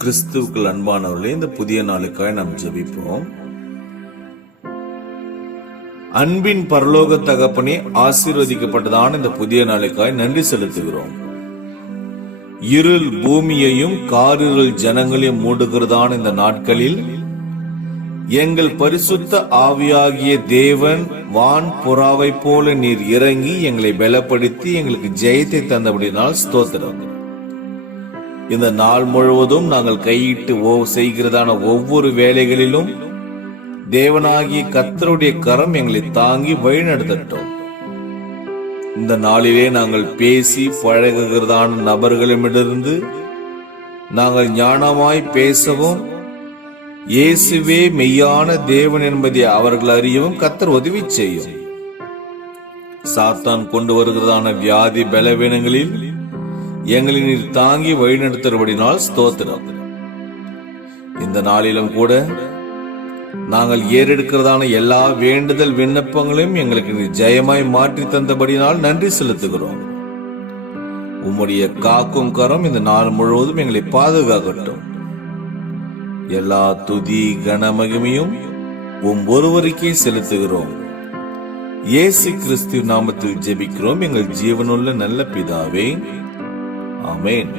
கிறிஸ்துவுக்குள் அன்பானவர்களே, இந்த புதிய நாளுக்காக நாம் ஜெபிப்போம். அன்பின் பரலோக தகப்பனே, ஆசீர்வதிக்கப்பட்டதான இந்த புதிய நாளுக்காய் நன்றி செலுத்துகிறோம். இருள் பூமியையும் காரிருள் ஜனங்களையும் மூடுகிறதான இந்த நாட்களில் எங்கள் பரிசுத்த ஆவியாகிய தேவன் வான் புறாவை போல நீர் இறங்கி எங்களை பலப்படுத்தி எங்களுக்கு ஜெயத்தை தந்தபடினால் ஸ்தோத்திரம். இந்த நாள் முழுவதும் நாங்கள் கையிட்டு செய்கிறதான ஒவ்வொரு வேலைகளிலும் தேவனாகிய கர்த்தருடைய கரம் எங்களை தாங்கி வழிநடத்தட்டும். இந்த நாளிலே நாங்கள் பேசி பழகுகிறதான நபர்களிடமிருந்து நாங்கள் ஞானமாய் பேசவும், இயேசுவே மெய்யான தேவன் என்பதை அவர்கள் அறியவும் கர்த்தர் உதவி செய்யும். சாத்தான் கொண்டு வருகிறதான வியாதி பலவீனங்களில் எங்களை நீர் தாங்கி வழிநடத்துவதினால் ஸ்தோத்திரம். இந்த நாளிலும் கூட நாங்கள் ஏறெடுக்கிறதான எல்லா வேண்டுதல் விண்ணப்பங்களையும் எங்களுக்கு நீர் ஜெயமாய் மாற்றி தந்தபடினால் நன்றி செலுத்துகிறோம். உம்முடைய காக்கும் கரம் இந்த நாள் முழுவதும் எங்களை பாதுகாக்கட்டும். எல்லா துதி கனமகிமையும் ஒருவருக்கே செலுத்துகிறோம். இயேசு கிறிஸ்து நாமத்தில் ஜெபிக்கிறோம் எங்கள் ஜீவனுள்ள நல்ல பிதாவே, ஆமென்.